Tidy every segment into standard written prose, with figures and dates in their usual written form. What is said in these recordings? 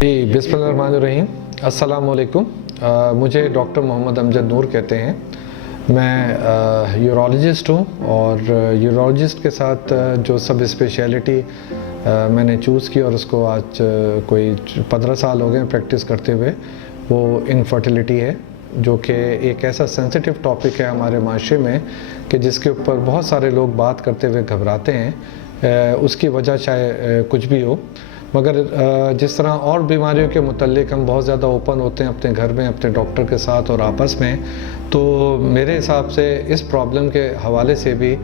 जी बिस्मिल्लाहिर्रहमानिर्रहीम। अस्सलाम वालेकुम। मुझे डॉक्टर मोहम्मद अमजद नूर कहते हैं। मैं यूरोलॉजिस्ट हूँ और यूरोलॉजिस्ट के साथ जो सब स्पेशलिटी मैंने चूज़ की और उसको आज कोई 15 साल हो गए प्रैक्टिस करते हुए, वो इनफर्टिलिटी है, जो कि एक ऐसा सेंसिटिव टॉपिक है हमारे माशरे में कि जिसके ऊपर बहुत सारे लोग बात करते हुए घबराते हैं। उसकी वजह चाहे कुछ भी हो, मगर जिस तरह और बीमारियों के मुतल्लिक हम बहुत ज़्यादा ओपन होते हैं अपने घर में, अपने डॉक्टर के साथ और आपस में, तो मेरे हिसाब से इस प्रॉब्लम के हवाले से भी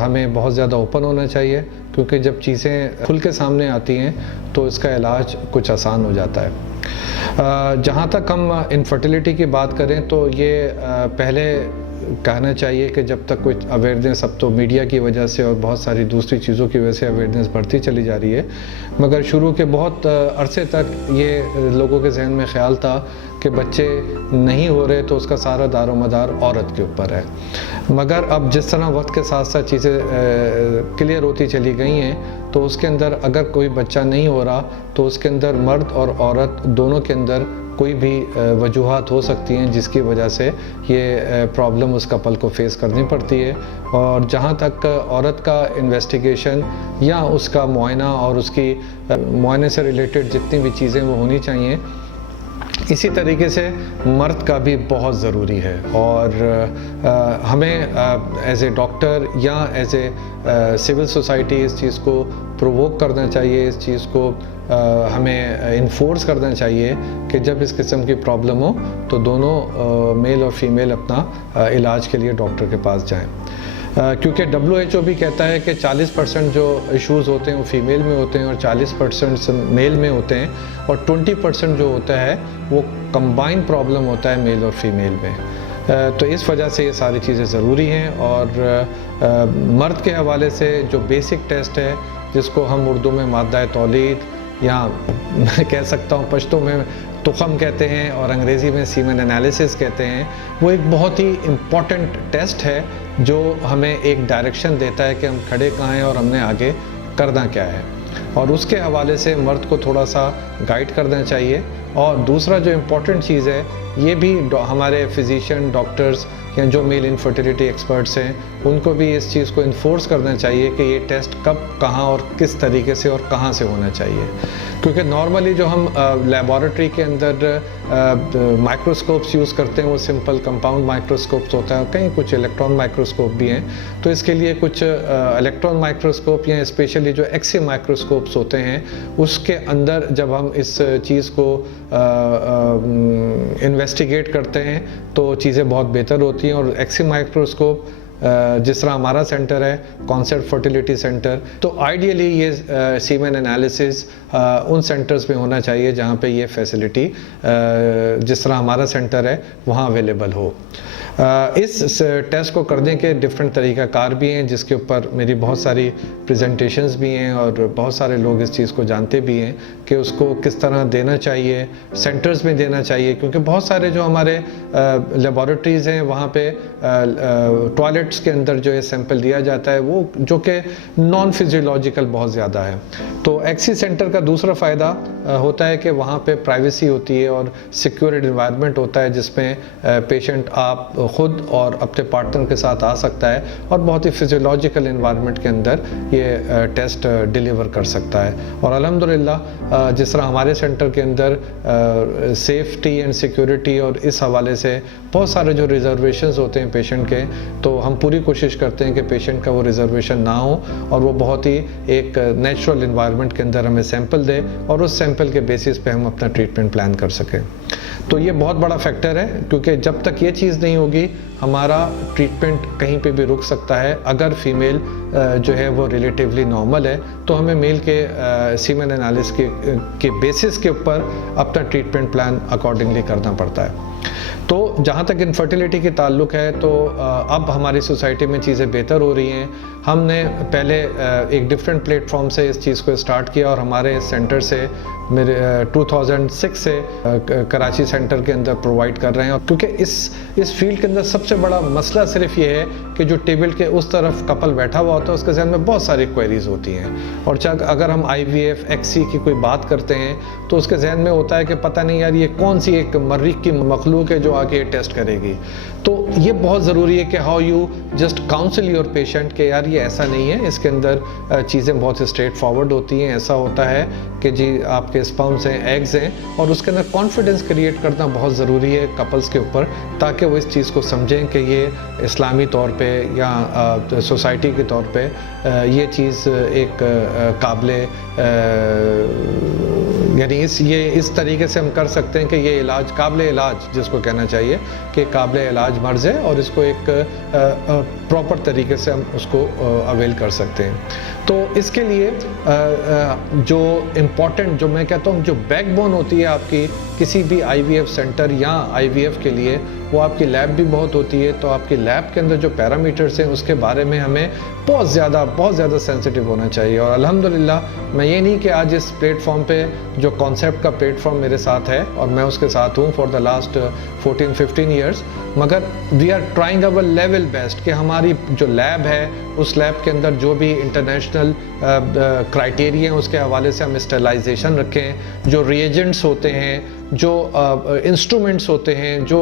हमें बहुत ज़्यादा ओपन होना चाहिए, क्योंकि जब चीज़ें खुल के सामने आती हैं तो इसका इलाज कुछ आसान हो जाता है। जहाँ तक हम इनफर्टिलिटी की बात करें तो ये पहले कहना चाहिए कि जब तक कोई अवेयरनेस, अब तो मीडिया की वजह से और बहुत सारी दूसरी चीज़ों की वजह से अवेयरनेस बढ़ती चली जा रही है, मगर शुरू के बहुत अरसे तक ये लोगों के जहन में ख्याल था कि बच्चे नहीं हो रहे तो उसका सारा दारोमदार औरत के ऊपर है। मगर अब जिस तरह वक्त के साथ साथ चीज़ें क्लियर होती चली गई हैं, तो उसके अंदर अगर कोई बच्चा नहीं हो रहा तो उसके अंदर मर्द और औरत दोनों के अंदर कोई भी वजूहात हो सकती हैं जिसकी वजह से ये प्रॉब्लम उस कपल को फेस करनी पड़ती है। और जहाँ तक औरत का इन्वेस्टिगेशन या उसका मुआयना और उसकी मुआयने से रिलेटेड जितनी भी चीज़ें वो होनी चाहिए, इसी तरीके से मर्द का भी बहुत ज़रूरी है। और हमें एज ए डॉक्टर या एज ए सिविल सोसाइटी इस चीज़ को प्रोवोक करना चाहिए, इस चीज़ को हमें इन्फोर्स करना चाहिए कि जब इस किस्म की प्रॉब्लम हो तो दोनों मेल और फीमेल अपना इलाज के लिए डॉक्टर के पास जाएं। क्योंकि WHO भी कहता है कि 40% जो इश्यूज़ होते हैं वो फीमेल में होते हैं और 40% मेल में होते हैं, और 20% जो होता है वो कंबाइन प्रॉब्लम होता है मेल और फीमेल में। तो इस वजह से ये सारी चीज़ें ज़रूरी हैं। और मर्द के हवाले से जो बेसिक टेस्ट है, जिसको हम उर्दू में मादा तौलीद या मैं कह सकता हूँ पश्तो में तुखम कहते हैं और अंग्रेज़ी में सीमेन एनालिसिस कहते हैं, वो एक बहुत ही इम्पॉर्टेंट टेस्ट है जो हमें एक डायरेक्शन देता है कि हम खड़े कहाँ हैं और हमने आगे करना क्या है। और उसके हवाले से मर्द को थोड़ा सा गाइड करना चाहिए। और दूसरा जो इम्पोर्टेंट चीज़ है, ये भी हमारे फिजिशियन, डॉक्टर्स या जो मेल इनफर्टिलिटी एक्सपर्ट्स हैं, उनको भी इस चीज़ को इन्फोर्स करना चाहिए कि ये टेस्ट कब, कहाँ और किस तरीके से और कहाँ से होना चाहिए। क्योंकि नॉर्मली जो हम लेबॉरेटरी के अंदर माइक्रोस्कोप्स यूज़ करते हैं वो सिंपल कंपाउंड माइक्रोस्कोप्स होता है, कहीं कुछ इलेक्ट्रॉन माइक्रोस्कोप भी हैं। तो इसके लिए कुछ इलेक्ट्रॉन माइक्रोस्कोप या स्पेशली जो एक्स-रे माइक्रोस्कोप्स होते हैं, उसके अंदर जब हम इस चीज़ को इन्वेस्टिगेट करते हैं तो चीज़ें बहुत बेहतर होती हैं। और एक्स-रे माइक्रोस्कोप जिस तरह हमारा सेंटर है कॉन्सेप्ट फर्टिलिटी सेंटर, तो आइडियली ये सीमेन एनालिसिस उन सेंटर्स में होना चाहिए जहाँ पे ये फैसिलिटी जिस तरह हमारा सेंटर है वहाँ अवेलेबल हो। इस टेस्ट को करने के डिफरेंट तरीक़ाकार भी हैं, जिसके ऊपर मेरी बहुत सारी प्रेजेंटेशंस भी हैं और बहुत सारे लोग इस चीज़ को जानते भी हैं कि उसको किस तरह देना चाहिए, सेंटर्स में देना चाहिए। क्योंकि बहुत सारे जो हमारे लेबॉरेटरीज़ हैं वहाँ पे टॉयलेट्स के अंदर जो ये सैंपल दिया जाता है वो जो कि नॉन फिजियोलॉजिकल बहुत ज़्यादा है। तो एक्सी सेंटर का दूसरा फ़ायदा होता है कि वहाँ पे प्राइवेसी होती है और सिक्योर्ड इन्वायरमेंट होता है, जिसमें पेशेंट आप खुद और अपने पार्टनर के साथ आ सकता है और बहुत ही फिजियोलॉजिकल इन्वायरमेंट के अंदर ये टेस्ट डिलीवर कर सकता है। और अल्हम्दुलिल्लाह जिस तरह हमारे सेंटर के अंदर सेफ्टी एंड सिक्योरिटी और इस हवाले से बहुत सारे जो रिजर्वेशंस होते हैं पेशेंट के, तो हम पूरी कोशिश करते हैं कि पेशेंट का वो रिजर्वेशन ना हो और वो बहुत ही एक नेचुरल इन्वायरमेंट के अंदर हमें सैंपल दे और उस सैंपल के बेसिस पे हम अपना ट्रीटमेंट प्लान कर सकें। तो ये बहुत बड़ा फैक्टर है, क्योंकि जब तक ये चीज़ नहीं होगी हमारा ट्रीटमेंट कहीं पे भी रुक सकता है। अगर फीमेल जो है वो रिलेटिवली नॉर्मल है तो हमें मेल के सीमेन एनालिसिस के बेसिस के ऊपर अपना ट्रीटमेंट प्लान अकॉर्डिंगली करना पड़ता है। तो जहाँ तक इनफर्टिलिटी के ताल्लुक है, तो अब हमारी सोसाइटी में चीज़ें बेहतर हो रही हैं। हमने पहले एक डिफरेंट प्लेटफॉर्म से इस चीज़ को स्टार्ट किया और हमारे सेंटर से मेरे 2006 से कराची सेंटर के अंदर प्रोवाइड कर रहे हैं। और क्योंकि इस फील्ड के अंदर सबसे बड़ा मसला सिर्फ ये है कि जो टेबल के उस तरफ कपल बैठा हुआ होता है उसके जहन में बहुत सारी क्वेरीज होती हैं। और अगर हम IVF XC की कोई बात करते हैं तो उसके जहन में होता है कि पता नहीं यार ये कौन सी एक मर्रिख की मखलूक है जो आके टेस्ट करेगी। तो ये बहुत ज़रूरी है कि how you just council your patient कि यार ये ऐसा नहीं है, इसके अंदर चीज़ें बहुत स्ट्रेट फॉरवर्ड होती हैं। ऐसा होता है कि जी आपके स्पर्म्स हैं, एग्स हैं, और उसके अंदर कॉन्फिडेंस क्रिएट करना बहुत ज़रूरी है कपल्स के ऊपर, ताकि वो इस चीज़ को समझें कि ये इस्लामी तौर पे या सोसाइटी के तौर पे ये चीज़ एक काबिले यानी इस तरीके से हम कर सकते हैं कि ये इलाज काबिले इलाज जिसको कहना चाहिए कि काबिले इलाज मर्ज़ है, और इसको एक प्रॉपर तरीके से हम उसको अवेल कर सकते हैं। तो इसके लिए जो इम्पॉर्टेंट, जो मैं कहता हूँ जो बैकबोन होती है आपकी किसी भी IVF सेंटर या IVF के लिए, वो आपकी लैब भी बहुत होती है। तो आपकी लैब के अंदर जो पैरामीटर्स हैं उसके बारे में हमें बहुत ज़्यादा सेंसिटिव होना चाहिए। और अल्हम्दुलिल्लाह मैं ये नहीं कि आज इस प्लेटफॉर्म पे जो कॉन्सेप्ट का प्लेटफॉर्म मेरे साथ है और मैं उसके साथ हूँ फॉर द लास्ट 14-15 ईयर्स, मगर we are trying our level best कि हमारी जो लैब है उस लैब के अंदर जो भी इंटरनेशनल क्राइटेरिया हैं उसके हवाले से हम स्टरलाइजेशन रखें, जो रिएजेंट्स होते हैं, जो इंस्ट्रूमेंट्स होते हैं, जो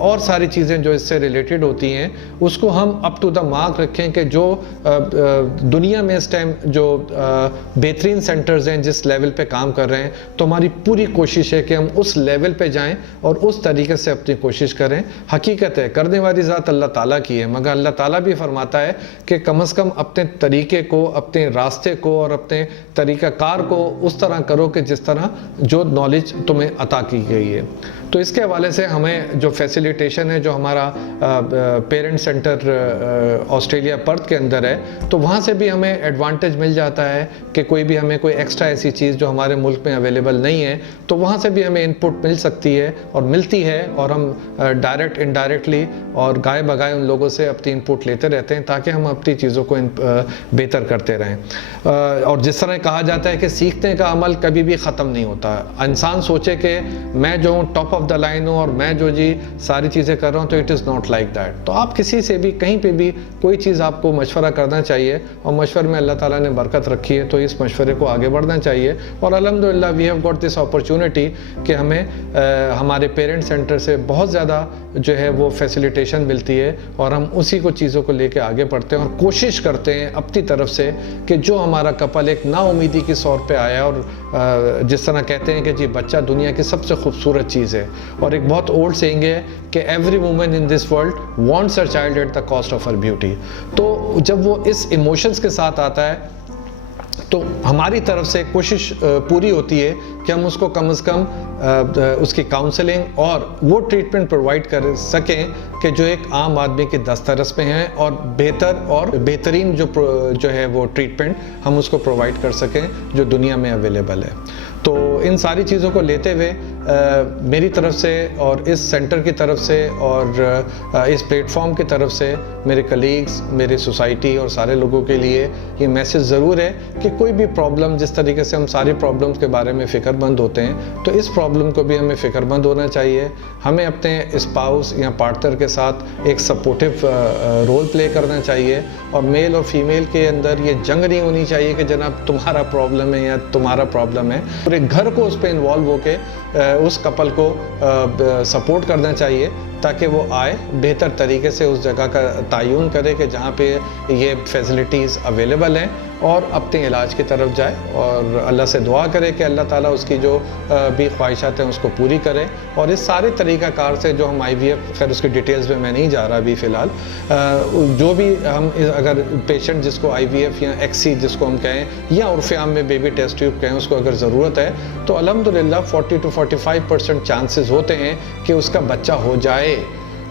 और सारी चीज़ें जो इससे रिलेटेड होती हैं उसको हम अप टू द मार्क रखें कि जो दुनिया में इस टाइम जो बेहतरीन सेंटर्स हैं जिस लेवल पे काम कर रहे हैं, तो हमारी पूरी कोशिश है कि हम उस लेवल पे जाएं और उस तरीके से अपनी कोशिश करें। हकीकत है करने वाली ज़ात अल्लाह ताला की है, मगर अल्लाह ताला भी फरमाता है कि कम से कम अपने तरीके को, अपने रास्ते को और अपने तरीक़ाकार को उस तरह करो कि जिस तरह जो नॉलेज तुम्हें अता की गई है। तो इसके हवाले से हमें जो फैसिलिटेशन है, जो हमारा पेरेंट सेंटर ऑस्ट्रेलिया पर्थ के अंदर है, तो वहाँ से भी हमें एडवांटेज मिल जाता है कि कोई भी हमें कोई एक्स्ट्रा ऐसी चीज़ जो हमारे मुल्क में अवेलेबल नहीं है, तो वहाँ से भी हमें इनपुट मिल सकती है और मिलती है, और हम डायरेक्ट इनडायरेक्टली और गाय बगाए उन लोगों से अपनी इनपुट लेते रहते हैं ताकि हम अपनी चीज़ों को बेहतर करते रहें। और जिस तरह कहा जाता है कि सीखने का अमल कभी भी ख़त्म नहीं होता। इंसान सोचे कि मैं जो हूँ टॉप ऑफ द लाइन हूँ और मैं जो जी सारी चीज़ें कर रहा हूँ, तो it is not like that. तो आप किसी से भी कहीं पे भी कोई चीज़ आपको मशवरा करना चाहिए, और मशवरे में अल्लाह ताला ने बरकत रखी है, तो इस मशवरे को आगे बढ़ना चाहिए। और अल्हम्दुलिल्लाह we have got this opportunity कि हमें हमारे पेरेंट सेंटर से बहुत ज़्यादा जो है वो फैसिलिटेशन मिलती है, और हम उसी को चीज़ों को लेके आगे बढ़ते हैं और कोशिश करते हैं अपनी तरफ से कि जो हमारा कपल एक नाउमीदी की सौर पे आया, और जिस तरह कहते हैं कि जी बच्चा दुनिया की सबसे खूबसूरत चीज़ है, और एक बहुत ओल्ड सेइंग है कि every woman in this world wants a child at the cost of her beauty. तो जब वो इस इमोशंस के साथ आता है तो हमारी तरफ से कोशिश पूरी होती है कि हम उसको कम से कम उसकी काउंसलिंग और वो ट्रीटमेंट प्रोवाइड कर सकें कि जो एक आम आदमी के दस्तरस में है, और बेहतर और बेहतरीन जो है वो ट्रीटमेंट हम उसको प्रोवाइड कर सकें जो दुनिया में अवेलेबल है। तो इन सारी चीज़ों को लेते हुए मेरी तरफ से और इस सेंटर की तरफ से और इस प्लेटफॉर्म की तरफ से मेरे कलीग्स, मेरे सोसाइटी और सारे लोगों के लिए ये मैसेज ज़रूर है कि कोई भी प्रॉब्लम, जिस तरीके से हम सारी प्रॉब्लम्स के बारे में फ़िक्रमंद होते हैं, तो इस प्रॉब्लम को भी हमें फ़िक्रमंद होना चाहिए। हमें अपने स्पाउस या पार्टनर के साथ एक सपोर्टिव रोल प्ले करना चाहिए, और मेल और फीमेल के अंदर ये जंग नहीं होनी चाहिए कि जनाब तुम्हारा प्रॉब्लम है या तुम्हारा प्रॉब्लम है। पूरे घर को उस पर इन्वॉल्व होके उस कपल को सपोर्ट करना चाहिए ताकि वो आए, बेहतर तरीके से उस जगह का तयन करे कि जहाँ पे ये फैसिलिटीज़ अवेलेबल हैं, और अपने इलाज की तरफ जाए, और अल्लाह से दुआ करे कि अल्लाह ताला उसकी जो भी ख्वाहिशात हैं उसको पूरी करे। और इस सारे तरीक़ाकार से जो हम IVF, खैर उसकी डिटेल्स में मैं नहीं जा रहा अभी फ़िलहाल, जो भी हम अगर पेशेंट जिसको IVF या XC जिसको हम कहें, या उर्फ़ आम में बेबी टेस्ट ट्यूब कहें, उसको अगर ज़रूरत है, तो अल्हम्दुलिल्लाह 40 to 45% चांसेस होते हैं कि उसका बच्चा हो जाए।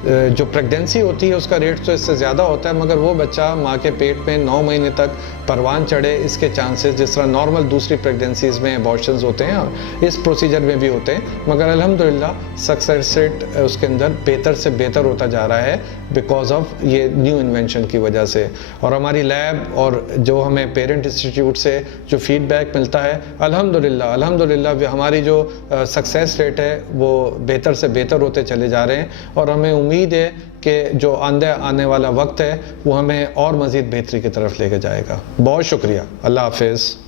जो प्रेगनेंसी होती है उसका रेट तो इससे ज़्यादा होता है, मगर वो बच्चा माँ के पेट में 9 महीने तक परवान चढ़े, इसके चांसेस जिस तरह नॉर्मल दूसरी प्रेगनेंसीज़ में अबॉर्शंस होते हैं और इस प्रोसीजर में भी होते हैं, मगर अल्हम्दुलिल्लाह सक्सेस रेट उसके अंदर बेहतर से बेहतर होता जा रहा है बिकॉज ऑफ ये न्यू इन्वेंशन की वजह से। और हमारी लैब और जो हमें पेरेंट इंस्टीट्यूट से जो फीडबैक मिलता है, अल्हम्दुलिल्लाह हमारी जो सक्सेस रेट है वो बेहतर से बेहतर होते चले जा रहे हैं। और हमें उम्मीद है कि जो आने वाला वक्त है वो हमें और मज़ीद बेहतरी की तरफ लेके जाएगा। बहुत शुक्रिया। अल्लाह हाफिज़।